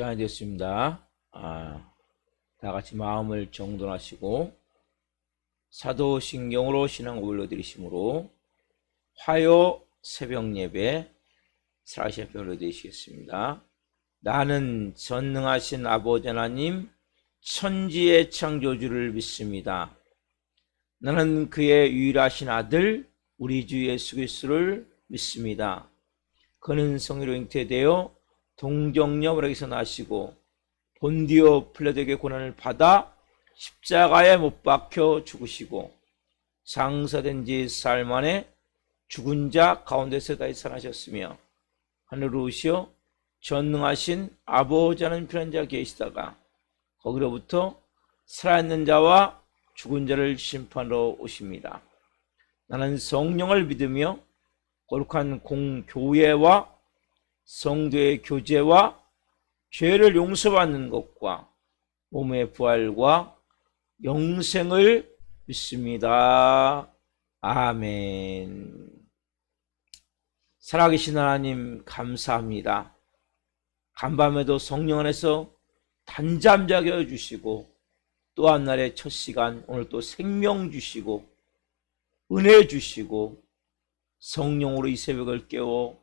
시간이 됐습니다. 다 같이 마음을 정돈하시고 사도신경으로 신앙을 올려드리심으로 화요 새벽 예배 살아계신 앞에 올려드리시겠습니다. 나는 전능하신 아버지 하나님 천지의 창조주를 믿습니다. 나는 그의 유일하신 아들 우리 주 예수 그리스도를 믿습니다. 그는 성리로 잉태되어 동정녀에게서 나시고 본디오 필라도에게 고난을 받아 십자가에 못 박혀 죽으시고 장사된 지 사흘 만에 죽은 자 가운데서 다시 살아나셨으며 하늘로 오시어 전능하신 아버지 하나님 편한 자 계시다가 거기로부터 살아있는 자와 죽은 자를 심판하러 오십니다. 나는 성령을 믿으며 거룩한 공교회와 성도의 교제와 죄를 용서받는 것과 몸의 부활과 영생을 믿습니다. 아멘. 살아계신 하나님 감사합니다. 간밤에도 성령 안에서 단잠자게 해주시고 또 한 날의 첫 시간 오늘 또 생명 주시고 은혜 주시고 성령으로 이 새벽을 깨워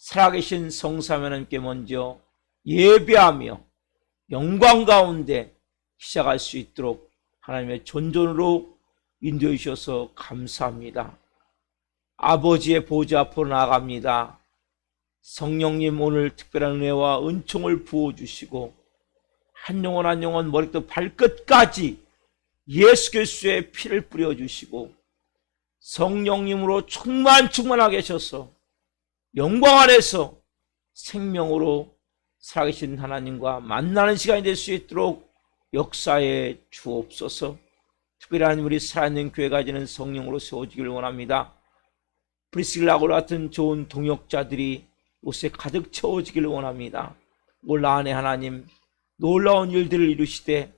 살아계신 성삼위 하나님께 먼저 예배하며 영광 가운데 시작할 수 있도록 하나님의 존전으로 인도해 주셔서 감사합니다. 아버지의 보좌 앞으로 나아갑니다. 성령님 오늘 특별한 은혜와 은총을 부어주시고 한 영혼 한 영혼 머리부터 발끝까지 예수 그리스도의 피를 뿌려주시고 성령님으로 충만하게 하셔서 영광 안에서 생명으로 살아계신 하나님과 만나는 시간이 될 수 있도록 역사에 주옵소서. 특별히 우리 살아있는 교회가 가지는 성령으로 세워지기를 원합니다. 프리스길라와 같은 좋은 동역자들이 옷에 가득 채워지기를 원합니다. 올 안에 하나님 놀라운 일들을 이루시되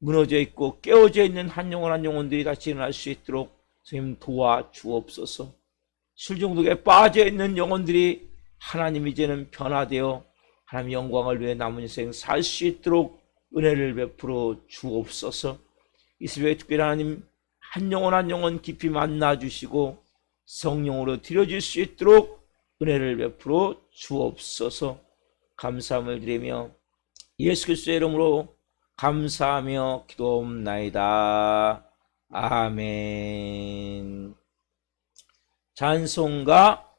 무너져 있고 깨어져 있는 한 영혼 한 영혼들이 다시 일어날 수 있도록 선생님 도와주옵소서. 술 중독에 빠져 있는 영혼들이 하나님 이제는 변화되어 하나님 영광을 위해 남은 인생 살 수 있도록 은혜를 베풀어 주옵소서. 이 새벽에 특별히 하나님 한 영혼 한 영혼 깊이 만나 주시고 성령으로 드려질 수 있도록 은혜를 베풀어 주옵소서. 감사함을 드리며 예수 그리스도의 이름으로 감사하며 기도옵나이다. 아멘. 찬송가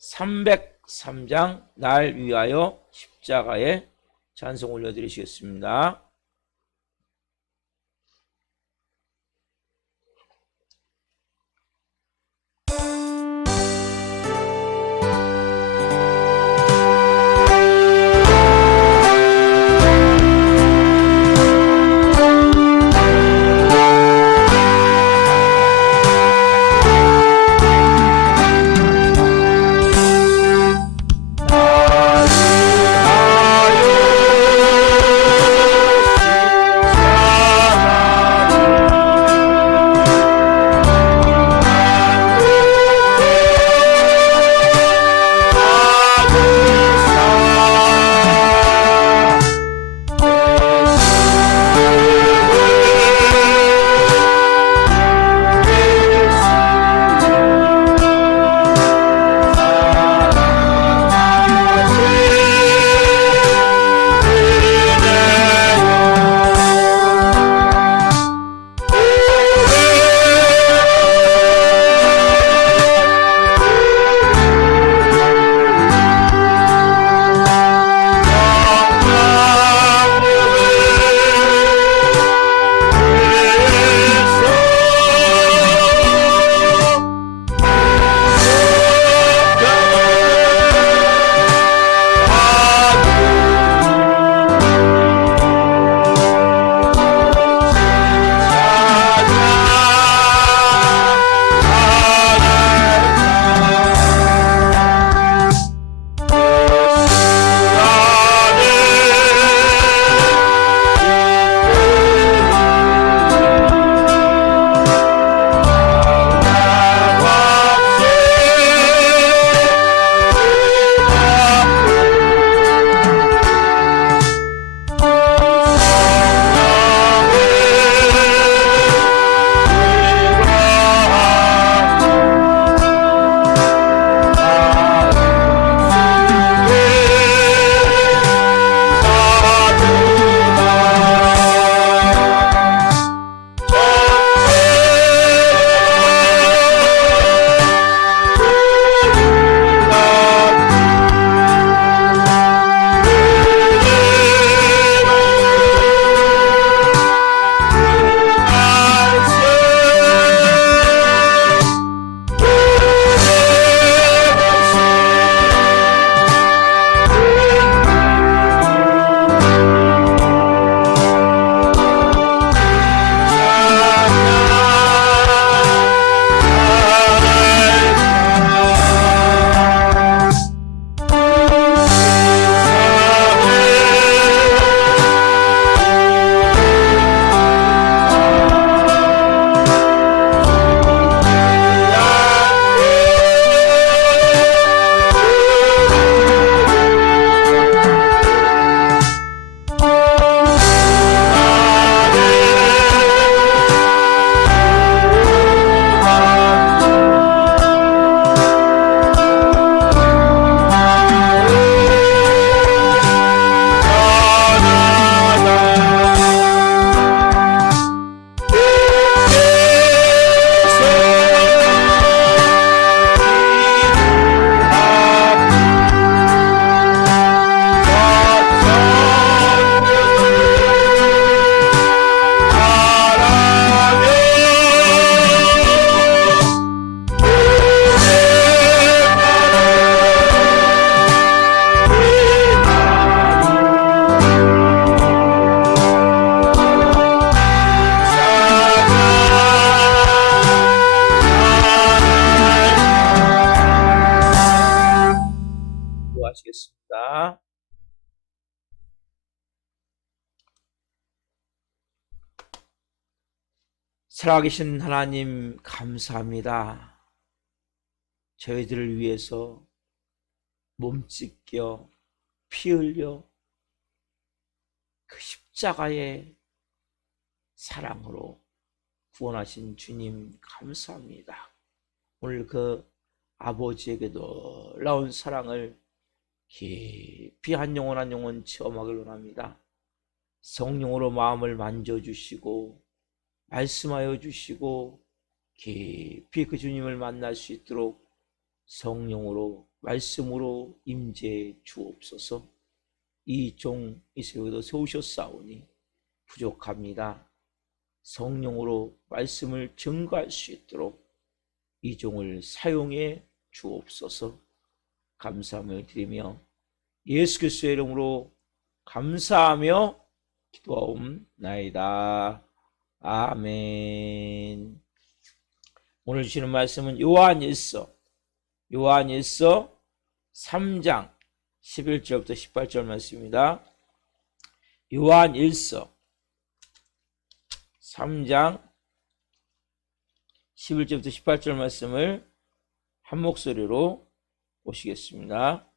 303장 날 위하여 십자가에 찬송 올려드리시겠습니다. 기도하시겠습니다. 살아계신 하나님 감사합니다. 저희들을 위해서 몸 찢겨 피 흘려 그 십자가의 사랑으로 구원하신 주님 감사합니다. 오늘 그 아버지에게 놀라운 사랑을 깊이 한 영혼 한 영혼 체험하길 원합니다. 성령으로 마음을 만져주시고 말씀하여 주시고 깊이 그 주님을 만날 수 있도록 성령으로 말씀으로 임재해 주옵소서. 이 종 이새우도 세우셨사오니 부족합니다. 성령으로 말씀을 증거할 수 있도록 이 종을 사용해 주옵소서. 감사함을 드리며 예수 그리스도의 이름으로 감사하며 기도하옵나이다. 아멘. 오늘 주시는 말씀은 요한일서 3장 11절부터 18절 말씀입니다. 요한일서 3장 11절부터 18절 말씀을 한 목소리로 보시겠습니다.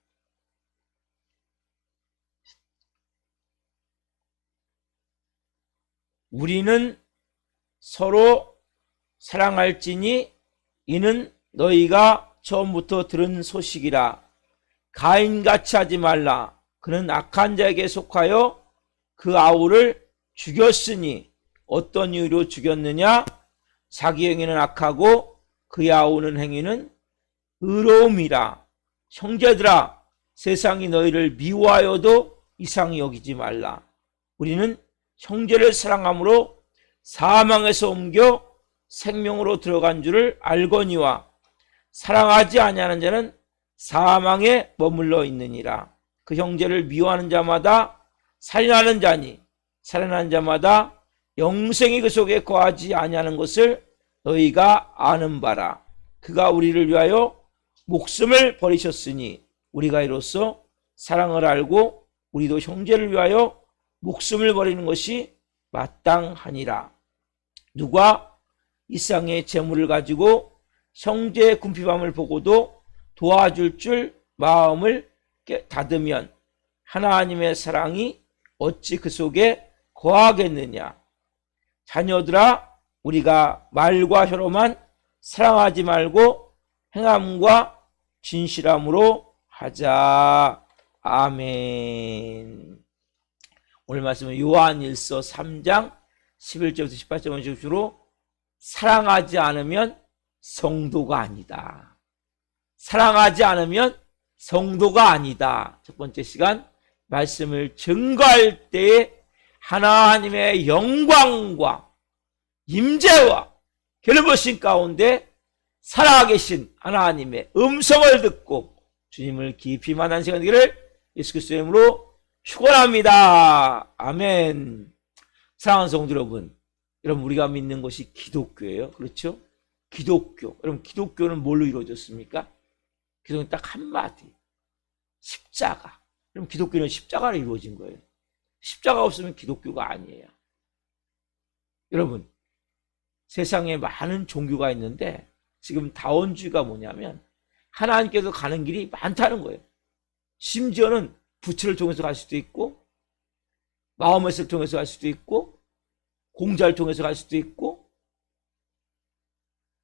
우리는 서로 사랑할지니 이는 너희가 처음부터 들은 소식이라. 가인같이 하지 말라. 그는 악한 자에게 속하여 그 아우를 죽였으니 어떤 이유로 죽였느냐? 자기 행위는 악하고 그의 아우는 행위는 의로움이라. 형제들아, 세상이 너희를 미워하여도 이상히 여기지 말라. 우리는 형제를 사랑함으로 사망에서 옮겨 생명으로 들어간 줄을 알거니와 사랑하지 아니하는 자는 사망에 머물러 있느니라. 그 형제를 미워하는 자마다 살인하는 자니 살인하는 자마다 영생이 그 속에 거하지 아니하는 것을 너희가 아는 바라. 그가 우리를 위하여 목숨을 버리셨으니 우리가 이로써 사랑을 알고 우리도 형제를 위하여 목숨을 버리는 것이 마땅하니라. 누가 이 세상의 재물을 가지고 형제의 궁핍함을 보고도 도와줄 줄 마음을 닫으면 하나님의 사랑이 어찌 그 속에 거하겠느냐. 자녀들아, 우리가 말과 혀로만 사랑하지 말고 행함과 진실함으로 하자. 아멘. 오늘 말씀은 요한일서 3장 11절부터 18절을 주로 사랑하지 않으면 성도가 아니다. 사랑하지 않으면 성도가 아니다. 첫 번째 시간 말씀을 증거할 때에 하나님의 영광과 임재와 결부신 가운데 살아계신 하나님의 음성을 듣고 주님을 깊이 만난 시간 되기를 예수 그리스도의 이름으로 축원합니다. 아멘. 사랑하는 성도 여러분, 우리가 믿는 것이 기독교예요. 그렇죠? 기독교. 여러분, 기독교는 뭘로 이루어졌습니까? 기독교는 딱 한마디. 십자가. 그럼 기독교는 십자가로 이루어진 거예요. 십자가 없으면 기독교가 아니에요. 여러분, 세상에 많은 종교가 있는데 지금 다원주의가 뭐냐면 하나님께서 가는 길이 많다는 거예요. 심지어는 부처를 통해서 갈 수도 있고 마호메스를 통해서 갈 수도 있고 공자를 통해서 갈 수도 있고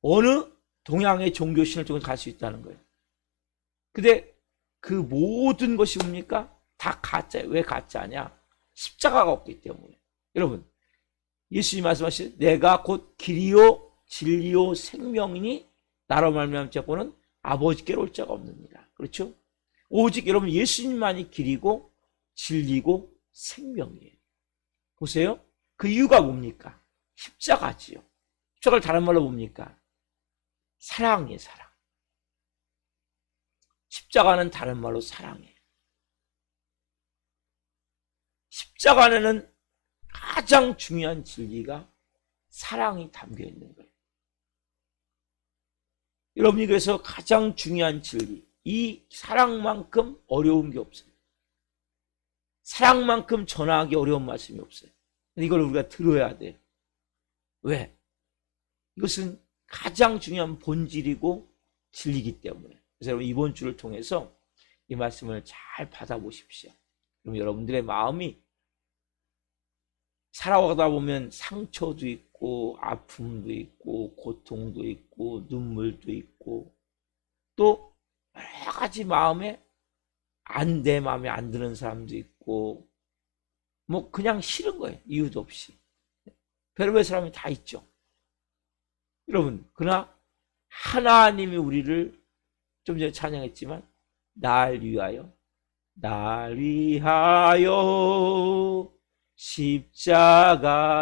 어느 동양의 종교신을 통해서 갈 수 있다는 거예요. 근데 그 모든 것이 뭡니까? 다 가짜예요. 왜 가짜냐? 십자가가 없기 때문에. 여러분, 예수님 말씀하신 내가 곧 길이요 진리요 생명이니 나로 말미암아 자고는 아버지께로 올 자가 없느니라. 그렇죠? 오직 여러분 예수님만이 길이고 진리고 생명이에요. 보세요. 그 이유가 뭡니까? 십자가지요. 십자가를 다른 말로 뭡니까? 사랑이에요. 사랑. 십자가는 다른 말로 사랑이에요. 십자가 안에는 가장 중요한 진리가 사랑이 담겨 있는 거예요. 여러분이 그래서 가장 중요한 진리, 이 사랑만큼 어려운 게 없어요. 사랑만큼 전하기 어려운 말씀이 없어요. 이걸 우리가 들어야 돼요. 왜? 이것은 가장 중요한 본질이고 진리이기 때문에. 그래서 여러분 이번 주를 통해서 이 말씀을 잘 받아보십시오. 그럼 여러분들의 마음이 살아가다 보면 상처도 있고 아픔도 있고 고통도 있고 눈물도 있고 또 여러 가지 마음에 내 마음에 안 드는 사람도 있고 뭐 그냥 싫은 거예요. 이유도 없이. 별의별 사람이 다 있죠. 여러분 그러나 하나님이 우리를 좀 전에 찬양했지만 날 위하여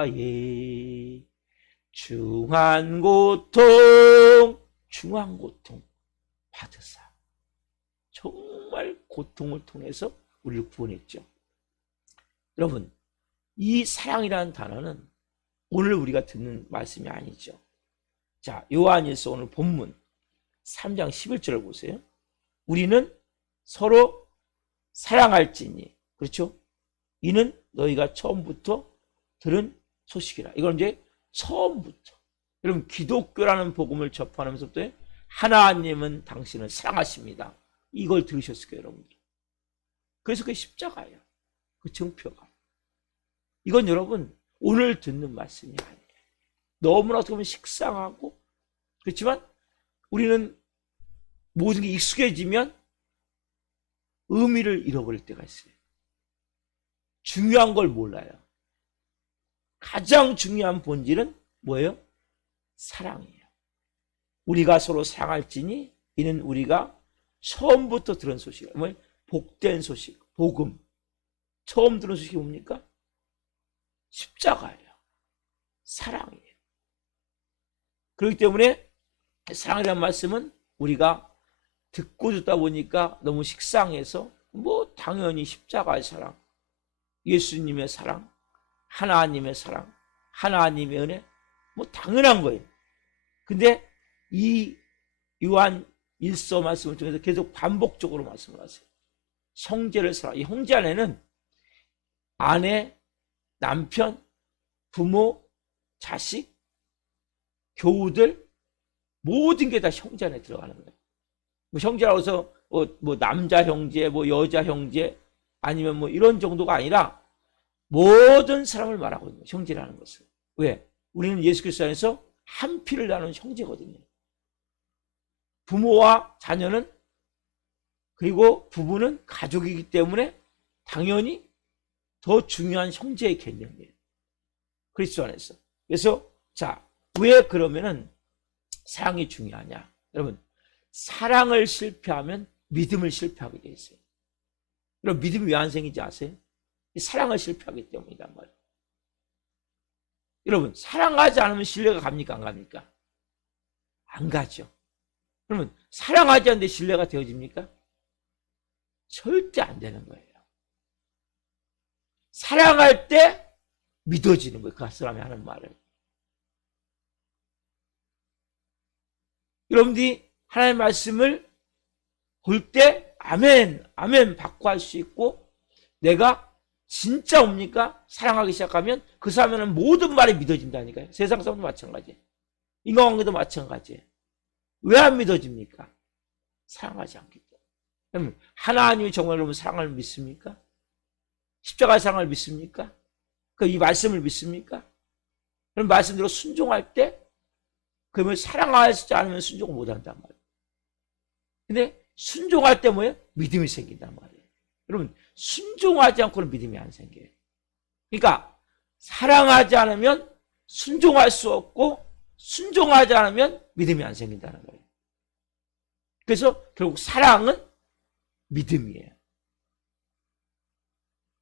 십자가에 중한 고통 받으사 정말 고통을 통해서 우리를 구원했죠. 여러분 이 사랑이라는 단어는 오늘 우리가 듣는 말씀이 아니죠. 자, 요한일서 오늘 본문 3장 11절을 보세요. 우리는 서로 사랑할지니, 그렇죠? 이는 너희가 처음부터 들은 소식이라. 이건 이제 처음부터. 여러분 기독교라는 복음을 접하면서부터 하나님은 당신을 사랑하십니다. 이걸 들으셨을 거예요, 여러분들. 그래서 그게 십자가예요. 그 증표가. 이건 여러분 오늘 듣는 말씀이 아니에요. 너무나 어떻게 보면 식상하고 그렇지만 우리는 모든 게 익숙해지면 의미를 잃어버릴 때가 있어요. 중요한 걸 몰라요. 가장 중요한 본질은 뭐예요? 사랑이에요. 우리가 서로 사랑할지니 이는 우리가 처음부터 들은 소식이에요. 뭐예요? 복된 소식, 복음. 처음 들은 소식이 뭡니까? 십자가예요. 사랑이에요. 그렇기 때문에 사랑이라는 말씀은 우리가 듣고 듣다 보니까 너무 식상해서 뭐 당연히 십자가의 사랑, 예수님의 사랑, 하나님의 사랑, 하나님의 은혜 뭐 당연한 거예요. 근데 이 요한 1서 말씀을 통해서 계속 반복적으로 말씀을 하세요. 형제를 사랑. 이 형제 안에는 아내, 남편, 부모, 자식, 교우들 모든 게 다 형제 안에 들어가는 거예요. 뭐 형제라고 해서 뭐 남자 형제, 뭐 여자 형제 아니면 뭐 이런 정도가 아니라 모든 사람을 말하고 있는 거예요. 형제라는 것은. 왜? 우리는 예수 그리스도 안에서 한 피를 나눈 형제거든요. 부모와 자녀는 그리고 부부는 가족이기 때문에 당연히 더 중요한 형제의 개념이에요. 그리스도 안에서. 그래서 자, 왜 그러면은 사랑이 중요하냐? 여러분, 사랑을 실패하면 믿음을 실패하게 돼 있어요. 여러분, 믿음이 왜 안 생기지 아세요? 사랑을 실패하기 때문이란 말이에요. 여러분, 사랑하지 않으면 신뢰가 갑니까? 안 갑니까? 안 가죠. 그러면 사랑하지 않는데 신뢰가 되어집니까? 절대 안 되는 거예요. 사랑할 때 믿어지는 거예요. 그 사람이 하는 말을. 여러분들이 하나님의 말씀을 볼 때 아멘, 아멘 받고 할 수 있고 내가 진짜 옵니까? 사랑하기 시작하면 그 사람은 모든 말이 믿어진다니까요. 세상 사람도 마찬가지예요. 인간관계도 마찬가지예요. 왜 안 믿어집니까? 사랑하지 않기 때문에. 그럼 하나님이 정말 여러분 사랑을 믿습니까? 십자가의 사랑을 믿습니까? 이 말씀을 믿습니까? 그럼 말씀대로 순종할 때 그러면 사랑하지 않으면 순종을 못한단 말이에요. 근데 순종할 때 뭐예요? 믿음이 생긴단 말이에요. 여러분 순종하지 않고는 믿음이 안 생겨요. 그러니까 사랑하지 않으면 순종할 수 없고 순종하지 않으면 믿음이 안 생긴다는 거예요. 그래서 결국 사랑은 믿음이에요.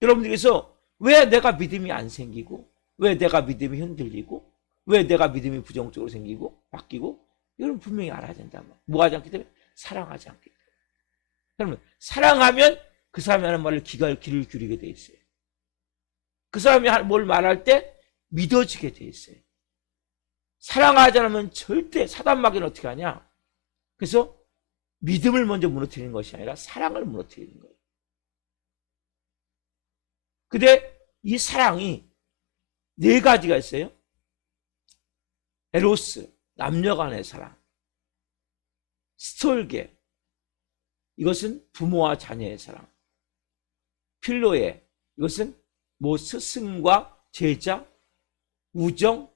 여러분들께서 왜 내가 믿음이 안 생기고 왜 내가 믿음이 흔들리고 왜 내가 믿음이 부정적으로 생기고 바뀌고 이건 분명히 알아야 된단 말이에요. 뭐 하지 않기 때문에? 사랑하지 않기 때문에. 그러면 사랑하면 그 사람이 하는 말을 귀를 기울이게 돼 있어요. 그 사람이 뭘 말할 때 믿어지게 돼 있어요. 사랑하지 않으면 절대 사단마귀는 어떻게 하냐? 그래서 믿음을 먼저 무너뜨리는 것이 아니라 사랑을 무너뜨리는 거예요. 근데 이 사랑이 네 가지가 있어요. 에로스, 남녀 간의 사랑. 스톨게, 이것은 부모와 자녀의 사랑. 필로에, 이것은 뭐 스승과 제자, 우정,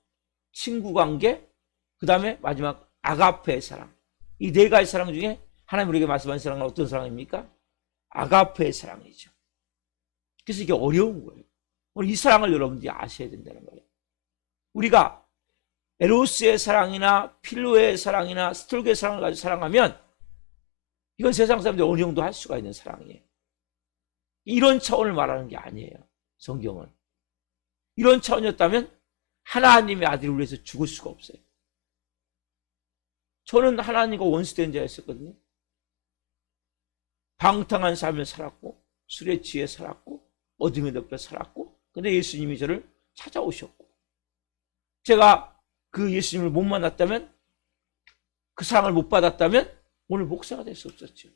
친구관계, 그 다음에 마지막 아가페의 사랑. 이 네 가지 사랑 중에 하나님 우리에게 말씀하신 사랑은 어떤 사랑입니까? 아가페의 사랑이죠. 그래서 이게 어려운 거예요. 이 사랑을 여러분들이 아셔야 된다는 거예요. 우리가 에로스의 사랑이나 필로의 사랑이나 스톨게의 사랑을 가지고 사랑하면 이건 세상 사람들이 어느 정도 할 수가 있는 사랑이에요. 이런 차원을 말하는 게 아니에요. 성경은. 이런 차원이었다면 하나님의 아들을 위해서 죽을 수가 없어요. 저는 하나님과 원수된 자였었거든요. 방탕한 삶을 살았고 술에 취해 살았고 어둠에 덮여 살았고, 근데 예수님이 저를 찾아오셨고, 제가 그 예수님을 못 만났다면, 그 사랑을 못 받았다면 오늘 목사가 될 수 없었죠.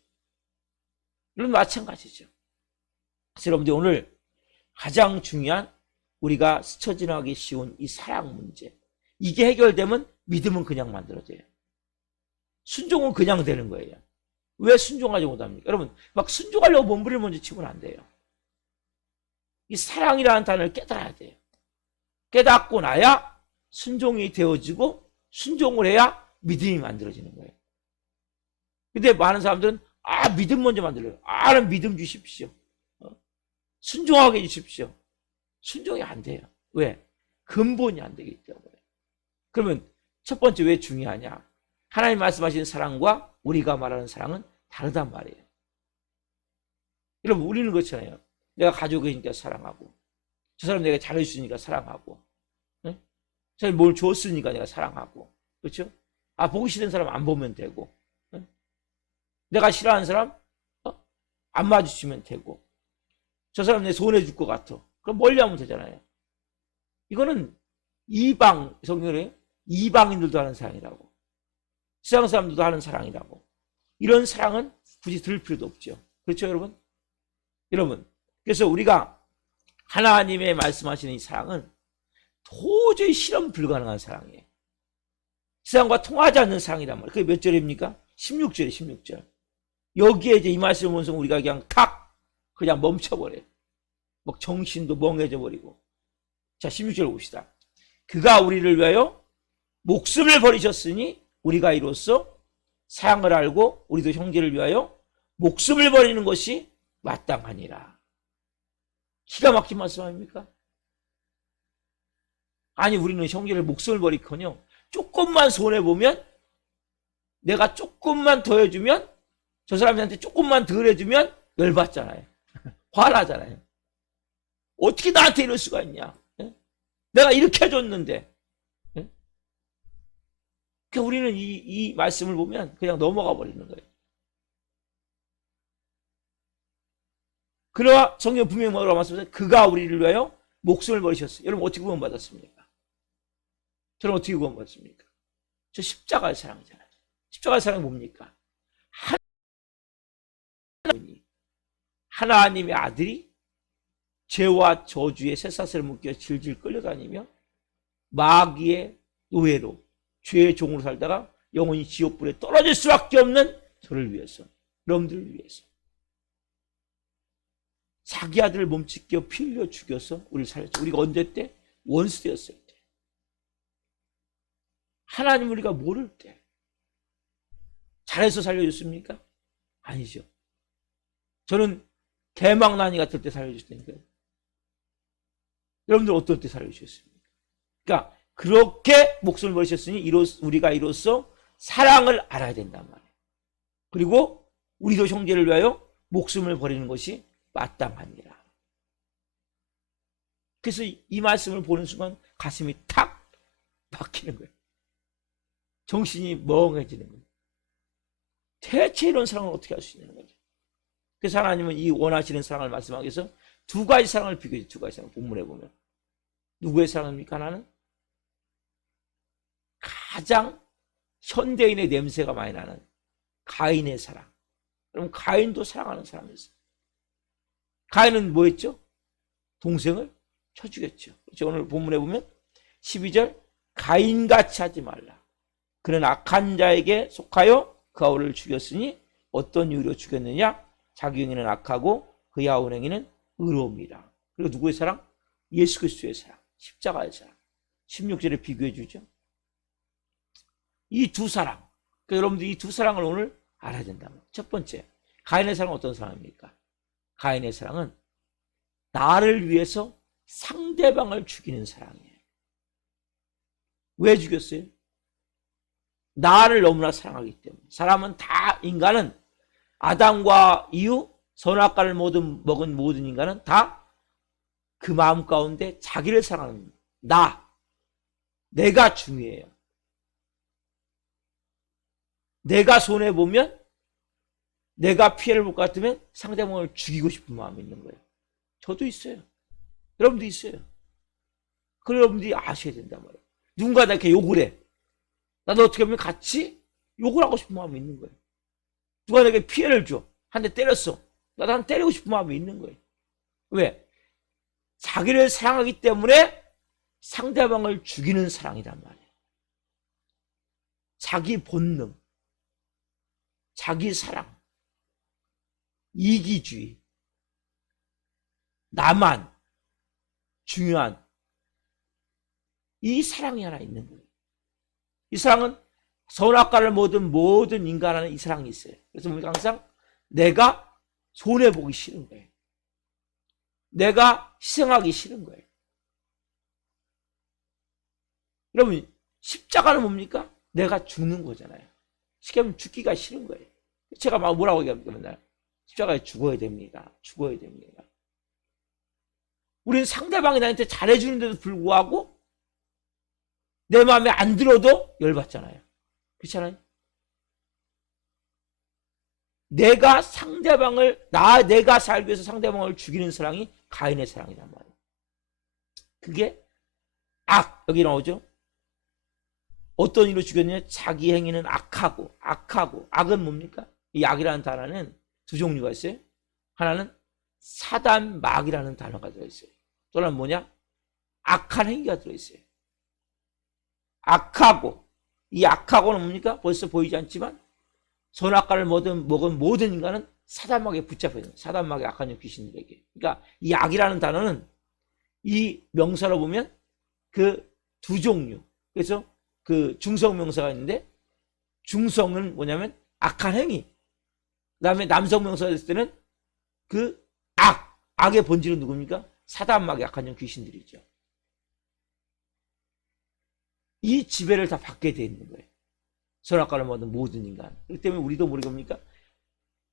이런 마찬가지죠. 그래서 여러분들 오늘 가장 중요한 우리가 스쳐 지나가기 쉬운 이 사랑 문제, 이게 해결되면 믿음은 그냥 만들어져요. 순종은 그냥 되는 거예요. 왜 순종하지 못합니까? 여러분 막 순종하려고 몸부림을 먼저 치고는 안 돼요. 이 사랑이라는 단어를 깨달아야 돼요. 깨닫고 나야 순종이 되어지고, 순종을 해야 믿음이 만들어지는 거예요. 근데 많은 사람들은 믿음 먼저 만들어요. 난 믿음 주십시오. 순종하게 해주십시오. 순종이 안 돼요. 왜? 근본이 안 되기 때문에. 그러면 첫 번째 왜 중요하냐? 하나님 말씀하시는 사랑과 우리가 말하는 사랑은 다르단 말이에요. 여러분 우리는 그렇잖아요. 내가 가지고 계시니까 사랑하고, 저 사람 내가 잘해주니까 사랑하고, 네? 저 사람 뭘 줬으니까 내가 사랑하고, 그렇죠? 보기 싫은 사람 안 보면 되고, 네? 내가 싫어하는 사람 안 마주치면 되고, 저 사람 내 손해줄 것 같아, 그럼 멀리하면 되잖아요. 이거는 이방, 성경에 이방인들도 하는 사랑이라고, 세상 사람들도 하는 사랑이라고. 이런 사랑은 굳이 들을 필요도 없죠. 그렇죠 여러분? 그래서 우리가 하나님의 말씀하시는 이 사랑은 도저히 실험 불가능한 사랑이에요. 세상과 통하지 않는 사랑이란 말이에요. 그게 몇 절입니까? 16절이에요. 16절. 여기에 이제 이 말씀을 보면서 우리가 그냥 멈춰버려요. 막 정신도 멍해져 버리고. 자, 16절 봅시다. 그가 우리를 위하여 목숨을 버리셨으니 우리가 이로써 사랑을 알고 우리도 형제를 위하여 목숨을 버리는 것이 마땅하니라. 기가 막힌 말씀 아닙니까? 아니 우리는 형제를 목숨을 버리거든요. 조금만 손해보면, 내가 조금만 더 해주면, 저 사람한테 조금만 덜 해주면 열받잖아요. 화나잖아요. 어떻게 나한테 이럴 수가 있냐? 내가 이렇게 해줬는데. 그러니까 우리는 이 말씀을 보면 그냥 넘어가 버리는 거예요. 그러나 성경 분명히 뭐라고 말씀하셨어요? 그가 우리를 위하여 목숨을 버리셨어요. 여러분 어떻게 구원받았습니까? 저는 어떻게 구원받았습니까? 저 십자가의 사랑이잖아요. 십자가의 사랑이 뭡니까? 하나님의 아들이 죄와 저주의 쇠사슬을 묶여 질질 끌려다니며 마귀의 노예로 죄의 종으로 살다가 영원히 지옥불에 떨어질 수밖에 없는 저를 위해서, 여러분들을 위해서 자기 아들을 몸짓겨 피 흘려 죽여서 우리를 살렸죠. 우리가 언제 때? 원수 되었을 때. 하나님 우리가 모를 때. 잘해서 살려줬습니까? 아니죠. 저는 대망난이 같을 때 살려주셨다니까요. 여러분들 어떨 때 살려주셨습니까? 그러니까 그렇게 목숨을 버리셨으니 우리가 이로써 사랑을 알아야 된단 말이에요. 그리고 우리도 형제를 위하여 목숨을 버리는 것이 마땅하니라. 그래서 이 말씀을 보는 순간 가슴이 탁 막히는 거예요. 정신이 멍해지는 거예요. 대체 이런 사랑을 어떻게 할 수 있는 거죠? 그래서 하나님은 이 원하시는 사랑을 말씀하기 위해서 두 가지 사랑을 비교해요. 두 가지 사랑. 본문에 보면 누구의 사랑입니까? 하나는 가장 현대인의 냄새가 많이 나는 가인의 사랑. 그럼 가인도 사랑하는 사람이었어요. 가인은 뭐 했죠? 동생을 쳐 죽였죠. 오늘 본문에 보면 12절 가인같이 하지 말라. 그는 악한 자에게 속하여 그 아우를 죽였으니 어떤 이유로 죽였느냐? 자기 행위는 악하고 그의 아우 행위는 의로움이라. 그리고 누구의 사랑? 예수 그리스도의 사랑, 십자가의 사랑. 16절에 비교해 주죠. 이 두 사랑. 그러니까 여러분들 이 두 사랑을 오늘 알아야 된다. 첫 번째, 가인의 사랑은 어떤 사랑입니까? 가인의 사랑은 나를 위해서 상대방을 죽이는 사랑이에요. 왜 죽였어요? 나를 너무나 사랑하기 때문에. 사람은 다, 인간은 아담과 이후 선악과를 먹은 모든 인간은 다 그 마음 가운데 자기를 사랑하는 내가 중요해요. 내가 손해보면, 내가 피해를 볼 것 같으면 상대방을 죽이고 싶은 마음이 있는 거예요. 저도 있어요. 여러분도 있어요. 그걸 여러분들이 아셔야 된단 말이에요. 누군가 나한테 욕을 해. 나도 어떻게 보면 같이 욕을 하고 싶은 마음이 있는 거예요. 누가 내게 피해를 줘. 한 대 때렸어. 나도 한 때리고 싶은 마음이 있는 거예요. 왜? 자기를 사랑하기 때문에 상대방을 죽이는 사랑이란 말이에요. 자기 본능, 자기 사랑, 이기주의, 나만 중요한 이 사랑이 하나 있는 거예요. 이 사랑은 선악과를 모든 인간 안에 이 사랑이 있어요. 그래서 우리가 항상 내가 손해보기 싫은 거예요. 내가 희생하기 싫은 거예요. 여러분, 십자가는 뭡니까? 내가 죽는 거잖아요. 쉽게 하면 죽기가 싫은 거예요. 제가 막 뭐라고 얘기합니까? 맨날 십자가에 죽어야 됩니다. 죽어야 됩니다. 우리는 상대방이 나한테 잘해주는데도 불구하고 내 마음에 안 들어도 열받잖아요. 그렇잖아요? 내가 내가 살기 위해서 상대방을 죽이는 사랑이 가인의 사랑이란 말이에요. 그게 여기 나오죠? 어떤 이유로 죽였느냐? 자기 행위는 악하고, 악은 뭡니까? 이 악이라는 단어는 두 종류가 있어요. 하나는 사단막이라는 단어가 들어있어요. 또 하나는 뭐냐? 악한 행위가 들어있어요. 이 악하고는 뭡니까? 벌써 보이지 않지만 선악과를 먹은 모든 인간은 사단막에 붙잡혀 있는, 사단막에 악한 귀신들에게. 그러니까 이 악이라는 단어는 이 명사로 보면 그 두 종류. 그래서 그 중성 명사가 있는데, 중성은 뭐냐면 악한 행위. 그 다음에 남성 명사가 됐을 때는 그 악의 본질은 누굽니까? 사단막에 악한 귀신들이죠. 이 지배를 다 받게 돼 있는 거예요. 선악과를 먹는 모든 인간. 그렇기 때문에 우리도 모르게 뭡니까?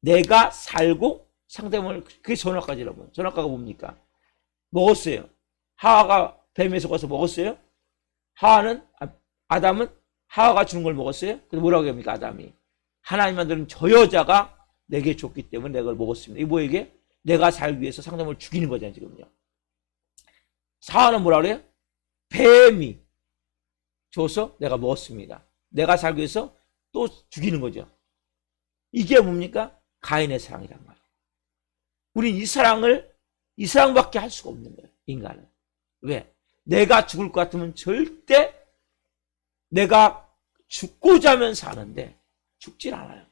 내가 살고 상대방을, 그게 선악과지라고. 선악과가 뭡니까? 먹었어요. 하와가 뱀에 속아서 먹었어요. 아담은 하와가 주는 걸 먹었어요. 그래서 뭐라고 합니까? 아담이 하나님 만드는 저 여자가 내게 줬기 때문에 내가 그걸 먹었습니다. 이게 뭐예요? 내가 살기 위해서 상대방을 죽이는 거잖아요. 지금요. 하와는 뭐라 그래요? 뱀이 줘서 내가 먹었습니다. 내가 살기 위해서 또 죽이는 거죠. 이게 뭡니까? 가인의 사랑이란 말이에요. 우린 이 사랑밖에 할 수가 없는 거예요. 인간은. 왜? 내가 죽을 것 같으면 절대 내가 죽고자 하면 사는데 죽질 않아요.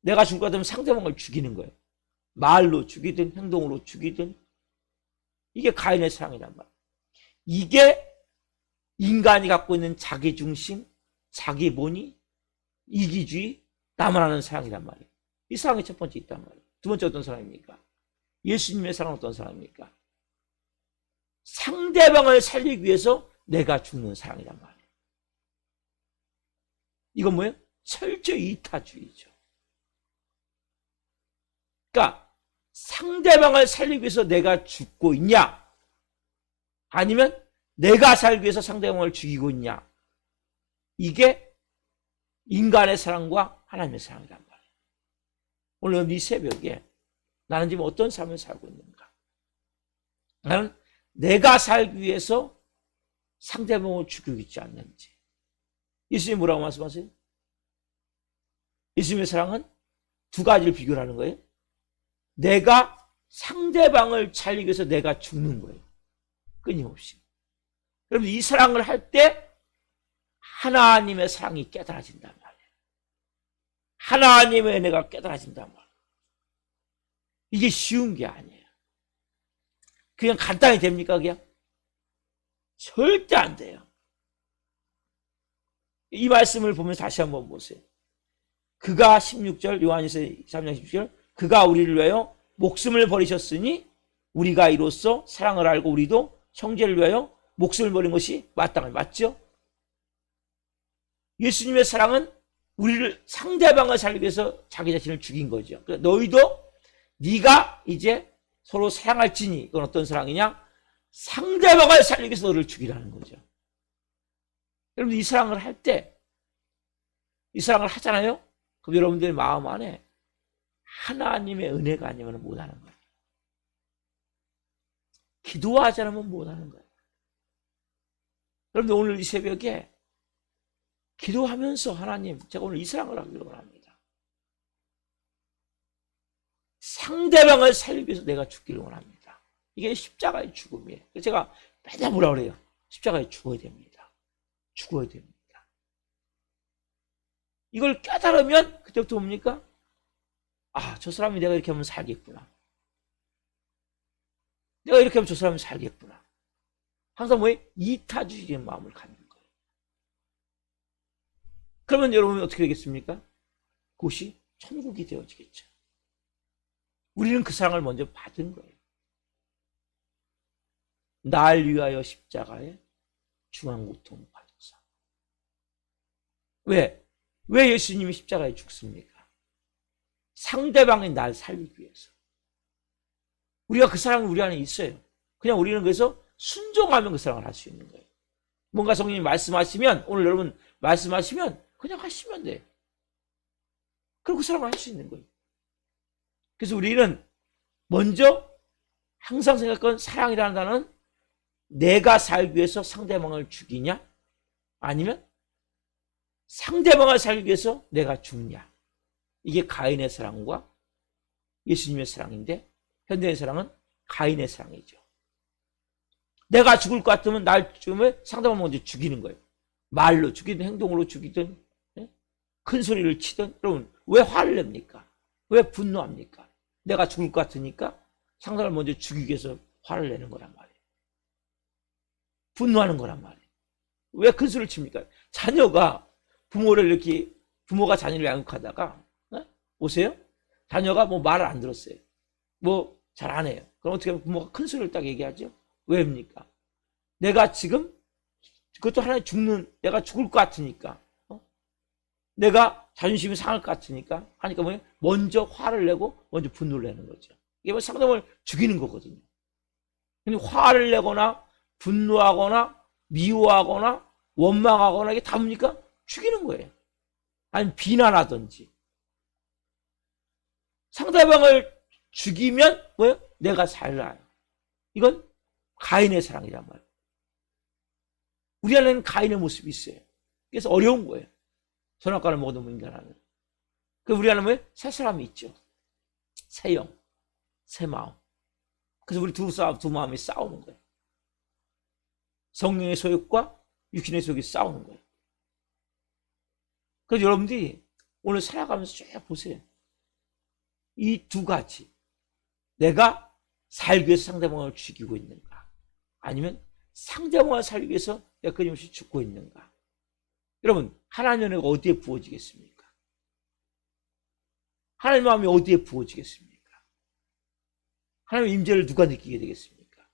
내가 죽을 것 같으면 상대방을 죽이는 거예요. 말로 죽이든 행동으로 죽이든. 이게 가인의 사랑이란 말이에요. 이게 인간이 갖고 있는 자기중심, 자기 본의, 이기주의, 나만 아는 사랑이란 말이에요. 이 사랑이 첫 번째 있단 말이에요. 두 번째 어떤 사랑입니까? 예수님의 사랑은 어떤 사랑입니까? 상대방을 살리기 위해서 내가 죽는 사랑이란 말이에요. 이건 뭐예요? 철저히 이타주의죠. 그러니까 상대방을 살리기 위해서 내가 죽고 있냐? 아니면 내가 살기 위해서 상대방을 죽이고 있냐? 이게 인간의 사랑과 하나님의 사랑이란 말이에요. 오늘 이 새벽에 나는 지금 어떤 삶을 살고 있는가? 나는 내가 살기 위해서 상대방을 죽이고 있지 않는지. 예수님 뭐라고 말씀하세요? 예수님의 사랑은 두 가지를 비교를 하는 거예요. 내가 상대방을 살리기 위해서 내가 죽는 거예요. 끊임없이. 여러분, 이 사랑을 할 때 하나님의 사랑이 깨달아진단 말이에요. 하나님의 은혜가 깨달아진단 말이에요. 이게 쉬운 게 아니에요. 그냥 간단히 됩니까? 그냥? 절대 안 돼요. 이 말씀을 보면서 다시 한번 보세요. 그가 16절, 요한일서 3장 16절, 그가 우리를 위하여 목숨을 버리셨으니 우리가 이로써 사랑을 알고 우리도 형제를 위하여 목숨을 버린 것이 마땅한, 맞죠? 예수님의 사랑은 우리를, 상대방을 살리기 위해서 자기 자신을 죽인 거죠. 너희도 네가 이제 서로 사랑할지니, 이건 어떤 사랑이냐? 상대방을 살리기 위해서 너를 죽이라는 거죠. 여러분, 이 사랑을 할 때, 이 사랑을 하잖아요? 그럼 여러분들의 마음 안에 하나님의 은혜가 아니면 못하는 거예요. 기도하지 않으면 못하는 거예요. 여러분들, 오늘 이 새벽에 기도하면서 하나님, 제가 오늘 이 사랑을 하기를 원합니다. 상대방을 살리기 위해서 내가 죽기를 원합니다. 이게 십자가의 죽음이에요. 제가 맨날 뭐라 그래요? 십자가에 죽어야 됩니다. 죽어야 됩니다. 이걸 깨달으면 그때부터 뭡니까? 아, 저 사람이 내가 이렇게 하면 살겠구나. 내가 이렇게 하면 저 사람이 살겠구나. 항상 뭐예요? 이타주의적인 마음을 갖는 거예요. 그러면 여러분이 어떻게 되겠습니까? 그것이 천국이 되어지겠죠. 우리는 그 사랑을 먼저 받은 거예요. 날 위하여 십자가에 중한 고통을 받으사. 왜? 왜 예수님이 십자가에 죽습니까? 상대방이 날 살리기 위해서. 우리가 그 사랑이 우리 안에 있어요. 그냥 우리는 그래서 순종하면 그 사랑을 할 수 있는 거예요. 뭔가 성령님 말씀하시면, 오늘 여러분 말씀하시면 그냥 하시면 돼요. 그리고 그 사랑을 할 수 있는 거예요. 그래서 우리는 먼저 항상 생각하는 사랑이라는 단어는 내가 살기 위해서 상대방을 죽이냐? 아니면 상대방을 살기 위해서 내가 죽냐? 이게 가인의 사랑과 예수님의 사랑인데, 현대의 사랑은 가인의 사랑이죠. 내가 죽을 것 같으면 날 죽으면 상대방 먼저 죽이는 거예요. 말로 죽이든 행동으로 죽이든 큰 소리를 치든. 여러분, 왜 화를 냅니까? 왜 분노합니까? 내가 죽을 것 같으니까 상대방을 먼저 죽이기 위해서 화를 내는 거란 말이에요. 분노하는 거란 말이에요. 왜 큰 소리를 칩니까? 자녀가 부모를 이렇게, 부모가 자녀를 양육하다가 보세요. 자녀가 뭐 말을 안 들었어요. 뭐 잘 안 해요. 그럼 어떻게 하면 부모가 큰 소리를 딱 얘기하죠? 왜입니까? 내가 지금, 그것도 하나의 죽는, 내가 죽을 것 같으니까, 내가 자존심이 상할 것 같으니까 하니까 뭐예요? 먼저 화를 내고 먼저 분노를 내는 거죠. 이게 뭐 상대방을 죽이는 거거든요. 근데 화를 내거나 분노하거나 미워하거나 원망하거나 이게 다 뭡니까? 죽이는 거예요. 아니면 비난하든지. 상대방을 죽이면 뭐예요? 내가 살아요. 이건 가인의 사랑이란 말이에요. 우리 안에는 가인의 모습이 있어요. 그래서 어려운 거예요. 선악과를 먹어도 인간하는. 그 우리 안에 뭐예요? 새 사람이 있죠. 새 영, 새 마음. 그래서 우리 두 마음이 싸우는 거예요. 성령의 소욕과 육신의 소욕이 싸우는 거예요. 그래서 여러분들이 오늘 살아가면서 쭉 보세요. 이 두 가지. 내가 살기 위해서 상대방을 죽이고 있는가? 아니면 상대방을 살기 위해서 내가 끊임없이 죽고 있는가? 여러분, 하나님의 은혜가 어디에 부어지겠습니까? 하나님의 마음이 어디에 부어지겠습니까? 하나님의 임재를 누가 느끼게 되겠습니까?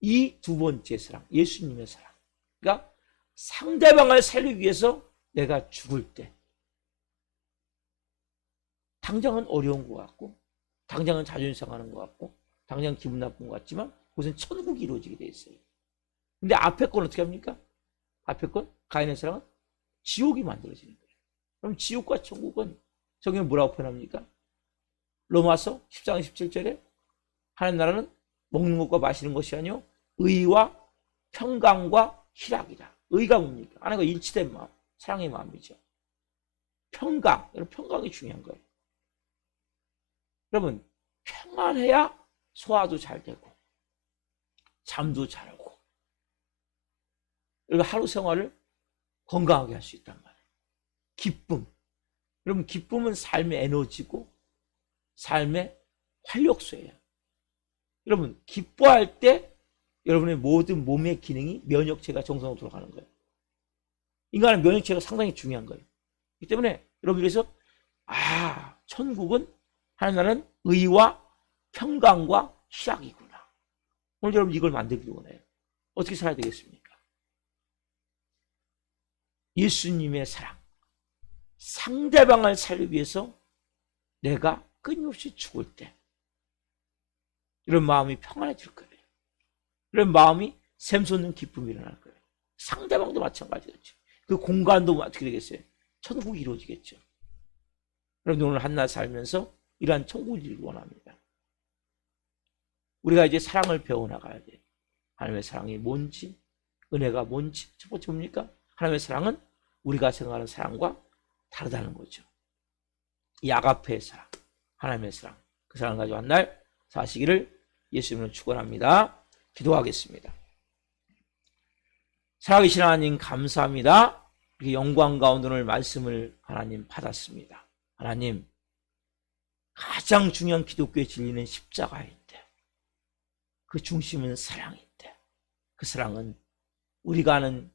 이 두 번째 사랑, 예수님의 사랑. 그러니까 상대방을 살리기 위해서 내가 죽을 때, 당장은 어려운 것 같고, 당장은 자존심 상하는 것 같고, 당장 기분 나쁜 것 같지만 그것은 천국이 이루어지게 돼 있어요. 근데 앞에 건 어떻게 합니까? 앞에 건, 가인의 사랑은 지옥이 만들어지는 거예요. 그럼 지옥과 천국은 성경에 뭐라고 표현합니까? 로마서 14장 17절에 하나님 나라는 먹는 것과 마시는 것이 아니요 의와 평강과 희락이다. 의가 뭡니까? 하나님과 일치된 마음, 사랑의 마음이죠. 평강. 여러분, 평강이 중요한 거예요. 여러분, 평안해야 소화도 잘 되고 잠도 잘 오고, 여러분 하루 생활을 건강하게 할 수 있단 말이에요. 기쁨. 여러분, 기쁨은 삶의 에너지고 삶의 활력소예요. 여러분, 기뻐할 때 여러분의 모든 몸의 기능이, 면역체가 정상으로 돌아가는 거예요. 인간의 면역체가 상당히 중요한 거예요. 그렇기 때문에 여러분, 그래서 천국은 하나님 나라는 의와 평강과 희락이구나. 오늘 여러분 이걸 만들기 원해요. 어떻게 살아야 되겠습니까? 예수님의 사랑, 상대방을 살기 위해서 내가 끊임없이 죽을 때 이런 마음이 평안해질 거예요. 이런 마음이 샘솟는 기쁨이 일어날 거예요. 상대방도 마찬가지겠죠. 그 공간도 어떻게 되겠어요? 천국이 이루어지겠죠. 여러분, 오늘 한낮 살면서 이러한 천국을 이루기 원합니다. 우리가 이제 사랑을 배워나가야 돼요. 하나님의 사랑이 뭔지, 은혜가 뭔지. 첫 번째 뭡니까? 하나님의 사랑은 우리가 생각하는 사랑과 다르다는 거죠. 이 아가페의 사랑, 하나님의 사랑, 그 사랑을 가지고 한 날 사시기를 예수님으로 축원합니다. 기도하겠습니다. 살아계신 하나님, 감사합니다. 이렇게 영광 가운데 오늘 말씀을 하나님 받았습니다. 하나님, 가장 중요한 기독교의 진리는 십자가인데, 그 중심은 사랑인데, 그 사랑은 우리가 아는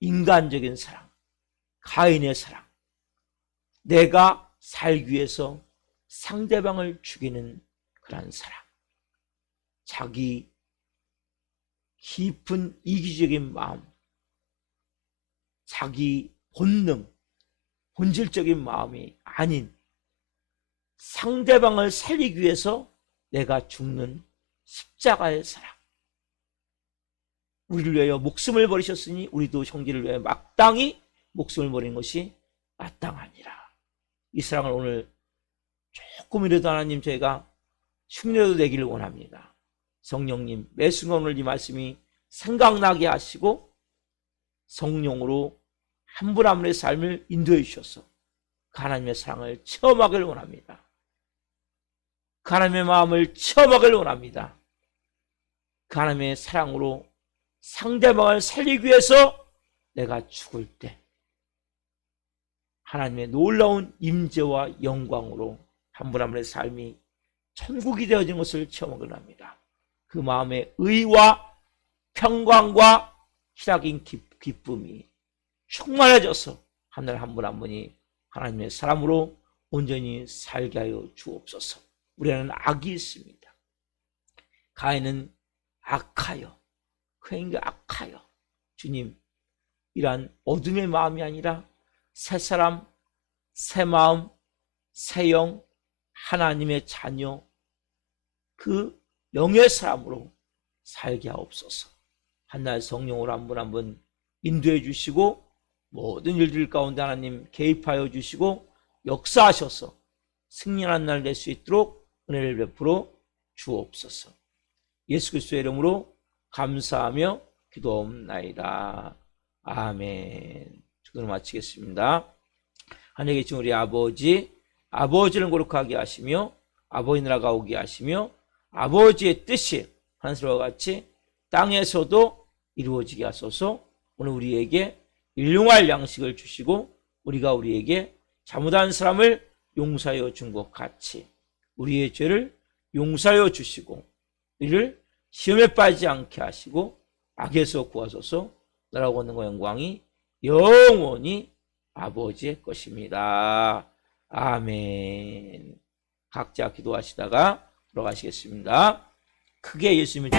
인간적인 사랑, 가인의 사랑, 내가 살기 위해서 상대방을 죽이는 그런 사랑, 자기 깊은 이기적인 마음, 자기 본능, 본질적인 마음이 아닌 상대방을 살리기 위해서 내가 죽는 십자가의 사랑. 우리를 위하여 목숨을 버리셨으니 우리도 형제를 위하여 마땅히 목숨을 버리는 것이 마땅하니라. 이 사랑을 오늘 조금이라도 하나님 저희가 흉내도 내기를 원합니다. 성령님, 매 순간 오늘 이 말씀이 생각나게 하시고 성령으로 한 분 한 분의 삶을 인도해 주셔서 그 하나님의 사랑을 체험하길 원합니다. 그 하나님의 마음을 체험하길 원합니다. 그 하나님의 사랑으로 상대방을 살리기 위해서 내가 죽을 때 하나님의 놀라운 임재와 영광으로 한 분 한 분의 삶이 천국이 되어진 것을 체험하길 합니다. 그 마음의 의와 평강과 희락인 기쁨이 충만해져서 하늘 한 분 한 분이 하나님의 사람으로 온전히 살게 하여 주옵소서. 우리는 악이 있습니다. 가인은 악하여, 그에게 악하여. 주님, 이러한 어둠의 마음이 아니라 새 사람, 새 마음, 새 영, 하나님의 자녀, 그 영의 사람으로 살게 하옵소서. 한날 성령으로 한 분 한 분 인도해 주시고 모든 일들 가운데 하나님 개입하여 주시고 역사하셔서 승리하는 날 낼 수 있도록 은혜를 베풀어 주옵소서. 예수 그리스도의 이름으로 감사하며 기도옵나이다. 아멘. 기도를 마치겠습니다. 하늘에 계신 우리 아버지, 아버지를 거룩하게 하시며 아버지 나라가 오게 하시며 아버지의 뜻이 하늘과 같이 땅에서도 이루어지게 하소서. 오늘 우리에게 일용할 양식을 주시고 우리가 우리에게 잘못한 사람을 용서하여 준 것 같이 우리의 죄를 용서하여 주시고 우리를 시험에 빠지지 않게 하시고 악에서 구하소서. 나라고 원능과 영광이 영원히 아버지의 것입니다. 아멘. 각자 기도하시다가 돌아가시겠습니다. 크게 예수님을